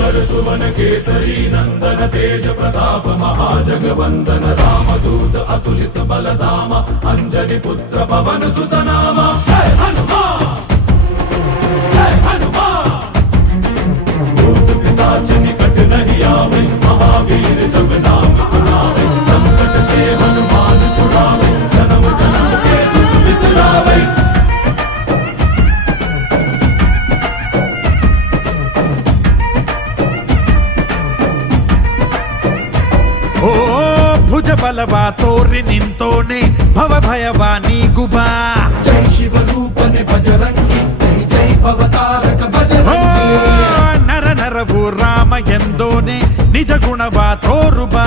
भास्कर सुवन केसरी नंदन तेज प्रताप महाजगवंदन रामदूत अतुलित बलधाम अंजनी पुत्र पवन सुत नाम जय हनुमान जय हनुमान। भूत पिशाच निकट नहीं आवे महावीर जब नाम सुनावे संकट से हनुमान छुड़ावे जन्म जन्म के दुख बिसरावे। ಓ ಭುಜ ಬಲವ ತೋರಿ ನಿಂತೋನೆ ಭವ ಭಯವ ನೀಗುಬಾ जय शिव रूपने बजरंगी जय जय भवतारक बजरंगी। ನರ ನರವು ರಾಮ ಎಂದೋನೆ ನಿಜ ಗುಣವ ತೋರುಬಾ